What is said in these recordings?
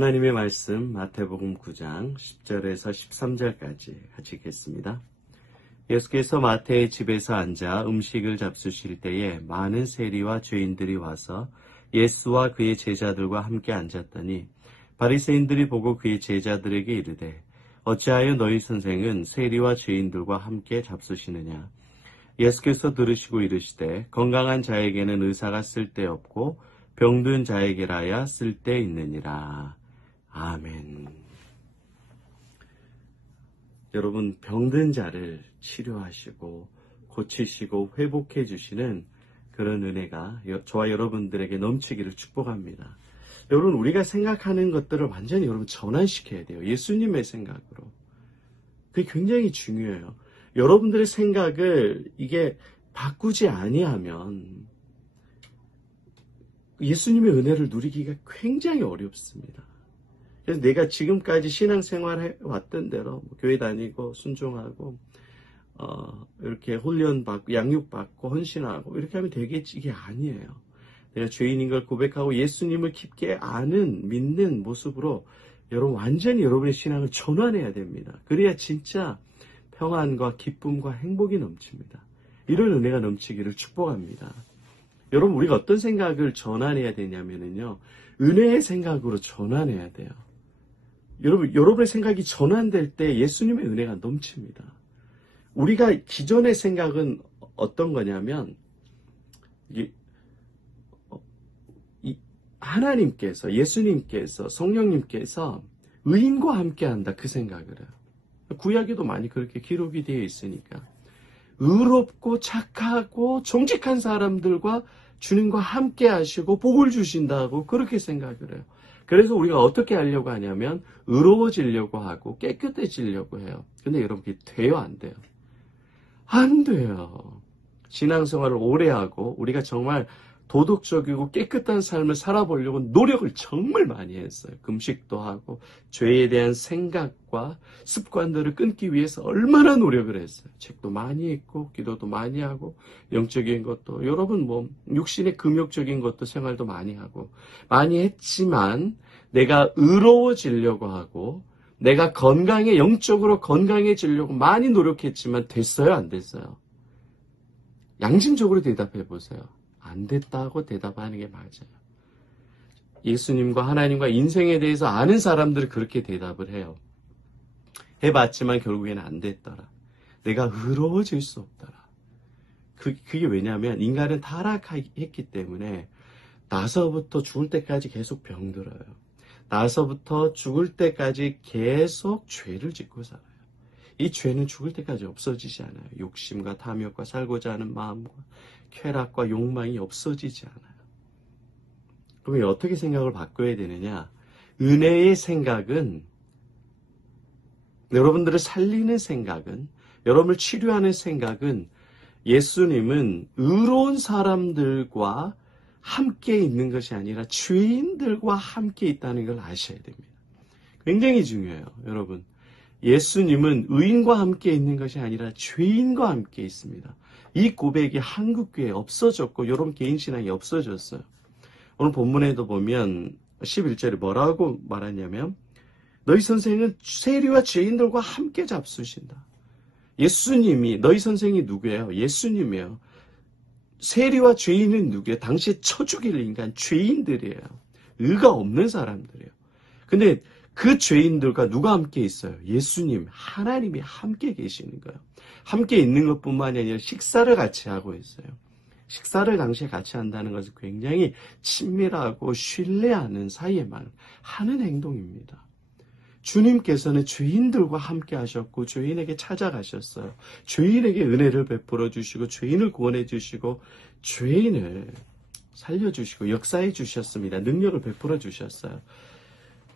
하나님의 말씀 마태복음 9장 10절에서 13절까지 같이 읽겠습니다. 예수께서 마태의 집에서 앉아 음식을 잡수실 때에 많은 세리와 죄인들이 와서 예수와 그의 제자들과 함께 앉았더니 바리새인들이 보고 그의 제자들에게 이르되 어찌하여 너희 선생은 세리와 죄인들과 함께 잡수시느냐. 예수께서 들으시고 이르시되 건강한 자에게는 의사가 쓸데없고 병든 자에게라야 쓸데있느니라. 아멘. 여러분, 병든 자를 치료하시고 고치시고 회복해 주시는 그런 은혜가 저와 여러분들에게 넘치기를 축복합니다. 여러분, 우리가 생각하는 것들을 완전히 여러분 전환시켜야 돼요. 예수님의 생각으로. 그게 굉장히 중요해요. 여러분들의 생각을 이게 바꾸지 아니하면 예수님의 은혜를 누리기가 굉장히 어렵습니다. 그래서 내가 지금까지 신앙생활 해왔던 대로 교회 다니고 순종하고 이렇게 훈련받고 양육받고 헌신하고 이렇게 하면 되겠지. 이게 아니에요. 내가 죄인인 걸 고백하고 예수님을 깊게 아는 믿는 모습으로 여러분 완전히 여러분의 신앙을 전환해야 됩니다. 그래야 진짜 평안과 기쁨과 행복이 넘칩니다. 이런 은혜가 넘치기를 축복합니다. 여러분, 우리가 어떤 생각을 전환해야 되냐면요, 은혜의 생각으로 전환해야 돼요. 여러분의 생각이 전환될 때 예수님의 은혜가 넘칩니다. 우리가 기존의 생각은 어떤 거냐면, 하나님께서, 예수님께서, 성령님께서 의인과 함께 한다, 그 생각을 해요. 구약에도 많이 그렇게 기록이 되어 있으니까. 의롭고 착하고 정직한 사람들과 주님과 함께 하시고 복을 주신다고 그렇게 생각을 해요. 그래서 우리가 어떻게 하려고 하냐면 의로워지려고 하고 깨끗해지려고 해요. 근데 여러분, 그게 돼요, 안 돼요? 안 돼요. 신앙생활을 오래 하고 우리가 정말 도덕적이고 깨끗한 삶을 살아보려고 노력을 정말 많이 했어요. 금식도 하고 죄에 대한 생각과 습관들을 끊기 위해서 얼마나 노력을 했어요. 책도 많이 읽고 기도도 많이 하고 영적인 것도 여러분 육신의 금욕적인 것도 생활도 많이 하고 많이 했지만 내가 의로워지려고 하고 내가 영적으로 건강해지려고 많이 노력했지만 됐어요, 안 됐어요? 양심적으로 대답해 보세요. 안 됐다고 대답하는 게 맞아요. 예수님과 하나님과 인생에 대해서 아는 사람들은 그렇게 대답을 해요. 해봤지만 결국에는 안 됐더라. 내가 의로워질 수 없더라. 그게 왜냐하면 인간은 타락했기 때문에 나서부터 죽을 때까지 계속 병들어요. 나서부터 죽을 때까지 계속 죄를 짓고 살아요. 이 죄는 죽을 때까지 없어지지 않아요. 욕심과 탐욕과 살고자 하는 마음과 쾌락과 욕망이 없어지지 않아요. 그러면 어떻게 생각을 바꿔야 되느냐? 은혜의 생각은, 여러분들을 살리는 생각은, 여러분을 치료하는 생각은 예수님은 의로운 사람들과 함께 있는 것이 아니라 죄인들과 함께 있다는 걸 아셔야 됩니다. 굉장히 중요해요, 여러분. 예수님은 의인과 함께 있는 것이 아니라 죄인과 함께 있습니다. 이 고백이 한국교회에 없어졌고 여러분 개인 신앙이 없어졌어요. 오늘 본문에도 보면 11절에 뭐라고 말하냐면 너희 선생은 세리와 죄인들과 함께 잡수신다. 예수님이, 너희 선생이 누구예요? 예수님이에요. 세리와 죄인은 누구예요? 당시에 쳐죽일 인간 죄인들이에요. 의가 없는 사람들이에요. 근데 그 죄인들과 누가 함께 있어요? 예수님, 하나님이 함께 계시는 거예요. 함께 있는 것뿐만이 아니라 식사를 같이 하고 있어요. 식사를 당시에 같이 한다는 것은 굉장히 친밀하고 신뢰하는 사이에만 하는 행동입니다. 주님께서는 죄인들과 함께 하셨고 죄인에게 찾아가셨어요. 죄인에게 은혜를 베풀어 주시고 죄인을 구원해 주시고 죄인을 살려주시고 역사해 주셨습니다. 능력을 베풀어 주셨어요.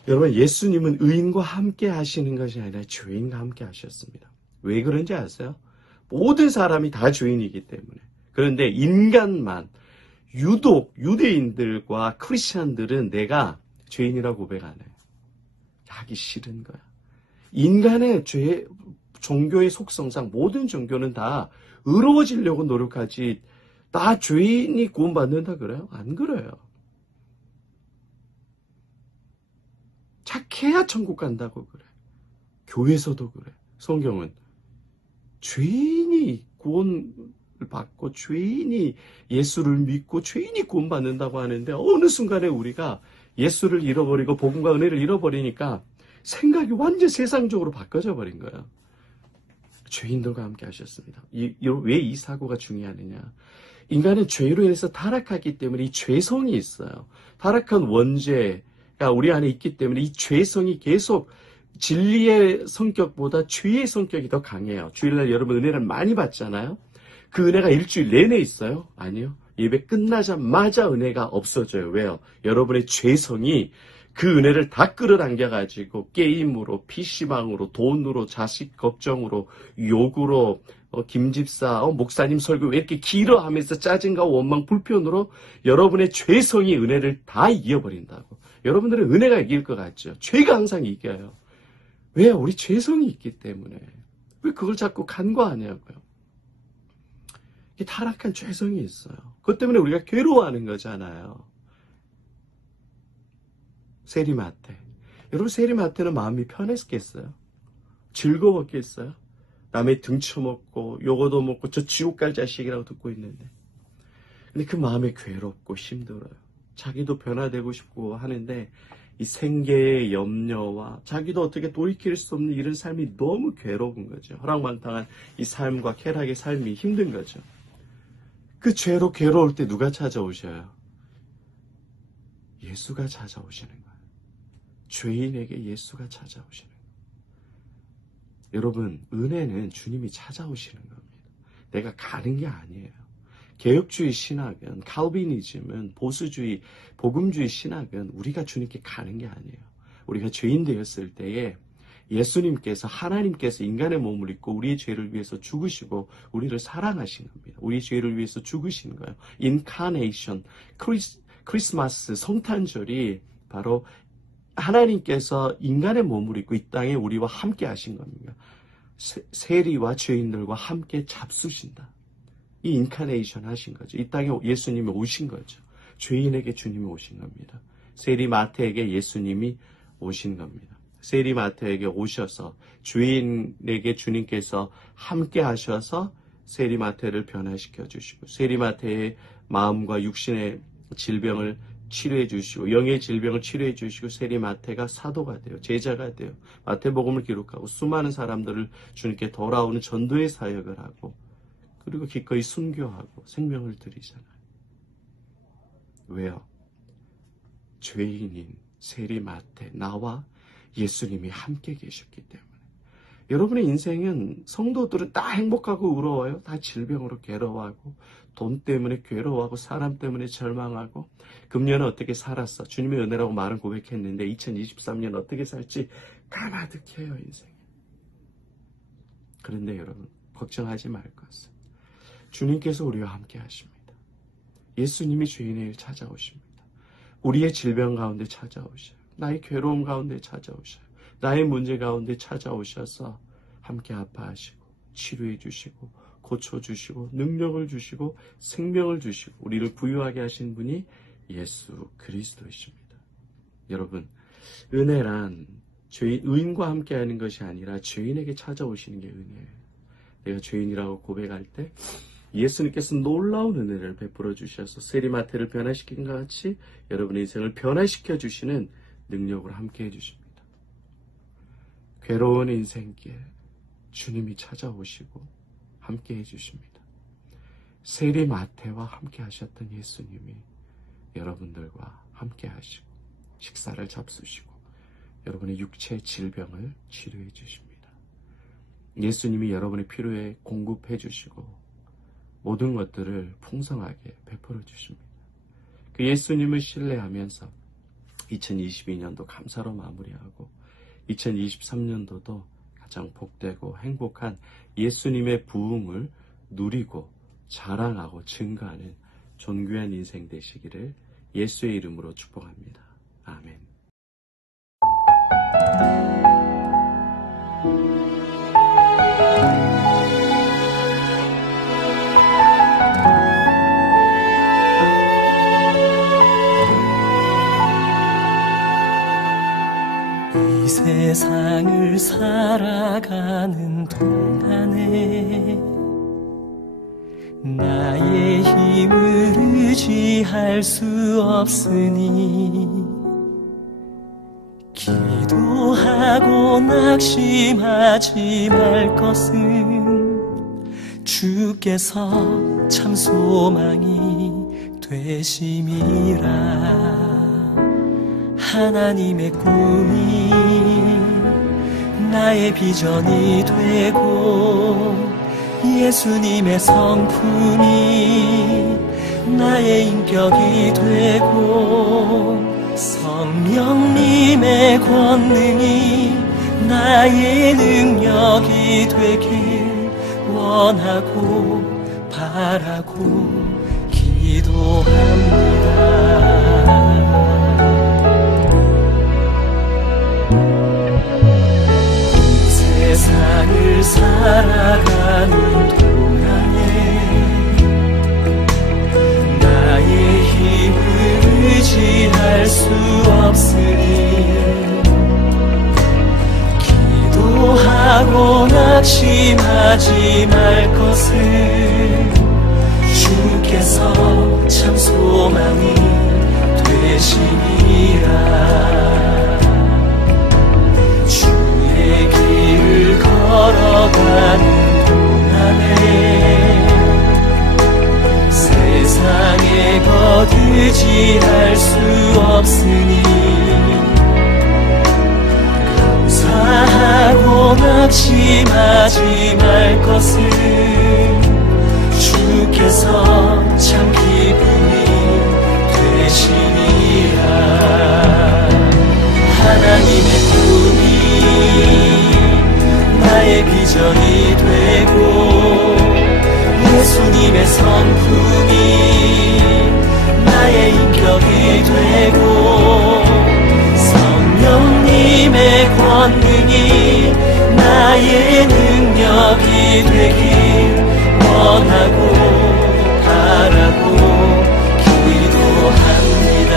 여러분, 예수님은 의인과 함께 하시는 것이 아니라 죄인과 함께 하셨습니다. 왜 그런지 아세요? 모든 사람이 다 죄인이기 때문에. 그런데 인간만, 유독 유대인들과 크리스찬들은 내가 죄인이라고 고백 안 해요. 하기 싫은 거야. 인간의 종교의 속성상 모든 종교는 다 의로워지려고 노력하지 다 죄인이 구원받는다 그래요? 안 그래요. 착해야 천국 간다고 그래. 교회에서도 그래. 성경은 죄인이 구원을 받고 죄인이 예수를 믿고 죄인이 구원받는다고 하는데 어느 순간에 우리가 예수를 잃어버리고 복음과 은혜를 잃어버리니까 생각이 완전 세상적으로 바꿔져 버린 거예요. 죄인들과 함께 하셨습니다. 왜 이 사고가 중요하느냐. 인간은 죄로 인해서 타락하기 때문에 이 죄성이 있어요. 타락한 원죄가 우리 안에 있기 때문에 이 죄성이 계속 진리의 성격보다 죄의 성격이 더 강해요. 주일날 여러분 은혜를 많이 받잖아요. 그 은혜가 일주일 내내 있어요? 아니요. 예배 끝나자마자 은혜가 없어져요. 왜요? 여러분의 죄성이 그 은혜를 다 끌어당겨가지고 게임으로, PC방으로, 돈으로, 자식 걱정으로, 욕으로, 김집사, 목사님 설교 왜 이렇게 길어 하면서 짜증과 원망, 불편으로 여러분의 죄성이 은혜를 다 이겨버린다고. 여러분들은 은혜가 이길 것 같죠? 죄가 항상 이겨요. 왜요? 우리 죄성이 있기 때문에. 왜 그걸 자꾸 간과하냐고요. 이게 타락한 죄성이 있어요. 그것 때문에 우리가 괴로워하는 거잖아요. 세리마태. 여러분 세리마태는 마음이 편했겠어요? 즐거웠겠어요? 남의 등쳐먹고 요거도 먹고 저 지옥 갈 자식이라고 듣고 있는데. 근데 그 마음이 괴롭고 힘들어요. 자기도 변화되고 싶고 하는데 이 생계의 염려와 자기도 어떻게 돌이킬 수 없는 이런 삶이 너무 괴로운 거죠. 허랑방탕한 이 삶과 쾌락의 삶이 힘든 거죠. 그 죄로 괴로울 때 누가 찾아오셔요? 예수가 찾아오시는 거예요. 죄인에게 예수가 찾아오시는 거예요. 여러분, 은혜는 주님이 찾아오시는 겁니다. 내가 가는 게 아니에요. 개혁주의 신학은, 칼비니즘은, 보수주의, 복음주의 신학은 우리가 주님께 가는 게 아니에요. 우리가 죄인 되었을 때에 예수님께서, 하나님께서 인간의 몸을 입고 우리의 죄를 위해서 죽으시고 우리를 사랑하신 겁니다. 우리의 죄를 위해서 죽으신 거예요. 인카네이션, 크리스마스, 성탄절이 바로 하나님께서 인간의 몸을 입고 이 땅에 우리와 함께 하신 겁니다. 세리와 죄인들과 함께 잡수신다. 이 인카네이션 하신 거죠. 이 땅에 예수님이 오신 거죠. 죄인에게 주님이 오신 겁니다. 세리마태에게 예수님이 오신 겁니다. 세리마태에게 오셔서 죄인에게 주님께서 함께 하셔서 세리마태를 변화시켜 주시고 세리마태의 마음과 육신의 질병을 치료해 주시고 영의 질병을 치료해 주시고 세리마태가 사도가 돼요. 제자가 돼요. 마태복음을 기록하고 수많은 사람들을 주님께 돌아오는 전도의 사역을 하고 그리고 기꺼이 순교하고 생명을 드리잖아요. 왜요? 죄인인 세리마태 나와 예수님이 함께 계셨기 때문에. 여러분의 인생은 성도들은 다 행복하고 의로워요. 다 질병으로 괴로워하고 돈 때문에 괴로워하고 사람 때문에 절망하고 금년은 어떻게 살았어? 주님의 은혜라고 말은 고백했는데 2023년 어떻게 살지 까마득해요 인생이. 그런데 여러분 걱정하지 말 것은 주님께서 우리와 함께 하십니다. 예수님이 죄인을 찾아오십니다. 우리의 질병 가운데 찾아오셔요. 나의 괴로움 가운데 찾아오셔요. 나의 문제 가운데 찾아오셔서 함께 아파하시고 치료해 주시고 고쳐주시고 능력을 주시고 생명을 주시고 우리를 부유하게 하신 분이 예수 그리스도이십니다. 여러분 은혜란 의인과 함께 하는 것이 아니라 죄인에게 찾아오시는 게 은혜예요. 내가 죄인이라고 고백할 때 예수님께서 놀라운 은혜를 베풀어 주셔서 세리마태를 변화시킨 것 같이 여러분의 인생을 변화시켜 주시는 능력으로 함께 해주십니다. 괴로운 인생길 주님이 찾아오시고 함께 해주십니다. 세리마태와 함께 하셨던 예수님이 여러분들과 함께 하시고 식사를 잡수시고 여러분의 육체 질병을 치료해 주십니다. 예수님이 여러분의 필요에 공급해 주시고 모든 것들을 풍성하게 베풀어 주십니다. 그 예수님을 신뢰하면서 2022년도 감사로 마무리하고 2023년도도 가장 복되고 행복한 예수님의 부흥을 누리고 자랑하고 증거하는 존귀한 인생 되시기를 예수의 이름으로 축복합니다. 아멘. 세상을 살아가는 동안에 나의 힘을 의지할 수 없으니 기도하고 낙심하지 말 것은 주께서 참 소망이 되심이라. 하나님의 꿈이 나의 비전이 되고 예수님의 성품이 나의 인격이 되고 성령님의 권능이 나의 능력이 되길 원하고 바라고 기도합니다. 세상을 살아가는 동안에 나의 힘을 의지할 수 없으니 기도하고 낙심하지 말 것을 주께서 참 소망이 되시니라. 주의 길을 걸어가는 동안에 세상에 거두지할 수 없으니 감사하고 낙심하지 말 것을 주께서 참 기쁨이 되시니라. 하나님의 꿈이 나의 비전이 되고 예수님의 성품이 나의 인격이 되고 성령님의 권능이 나의 능력이 되길 원하고 바라고 기도합니다.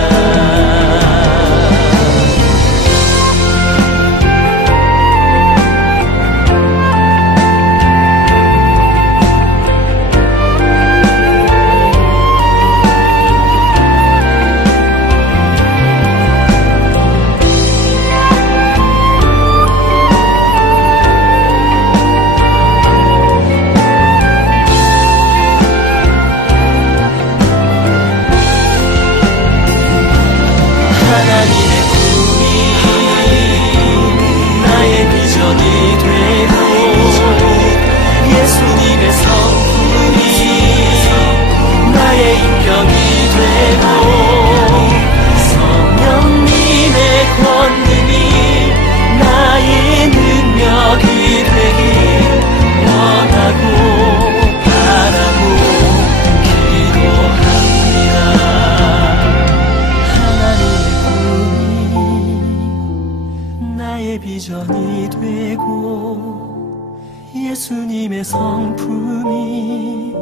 비전이 되고 예수님의 성품이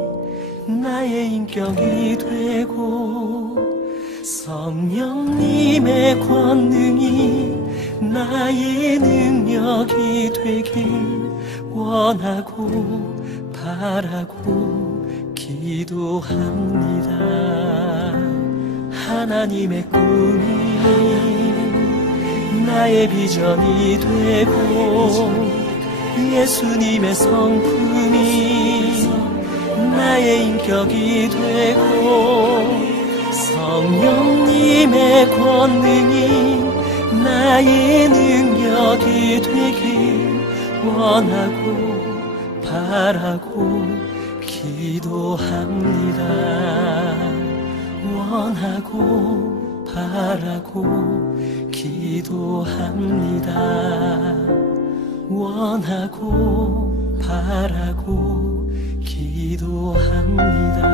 나의 인격이 되고 성령님의 권능이 나의 능력이 되길 원하고 바라고 기도합니다. 하나님의 꿈이 나의 비전이 되고 예수님의 성품이 나의 인격이 되고 성령님의 권능이 나의 능력이 되길 원하고 바라고 기도합니다. 원하고 바라고 기도합니다. 원하고 바라고 기도합니다.